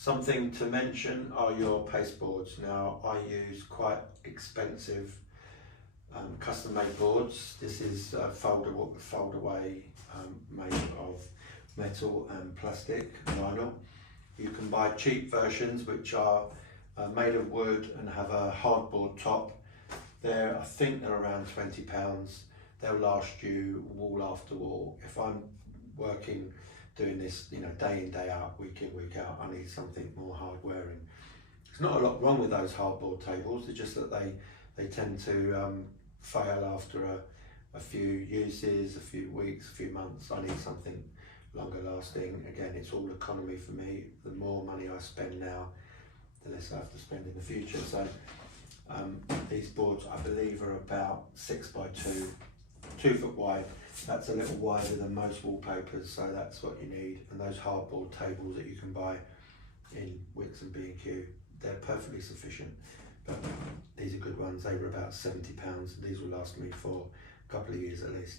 Something to mention are your pasteboards. Now I use quite expensive custom made boards. This is fold away made of metal and plastic vinyl. You can buy cheap versions which are made of wood and have a hardboard top. I think they're around £20. They'll last you wall after wall. If I'm working doing this, day in, day out, week in, week out, I need something more hard wearing. There's not a lot wrong with those hardboard tables. It's just that they tend to fail after a few uses, a few weeks, a few months. I need something longer lasting. Again, it's all economy for me. The more money I spend now, the less I have to spend in the future. So these boards, I believe, are about 6 by 2 foot wide. That's a little wider than most wallpapers, so that's what you need. And those hardboard tables that you can buy in Wickes and B&Q, they're perfectly sufficient. But these are good ones. They were about £70. These will last me for a couple of years at least.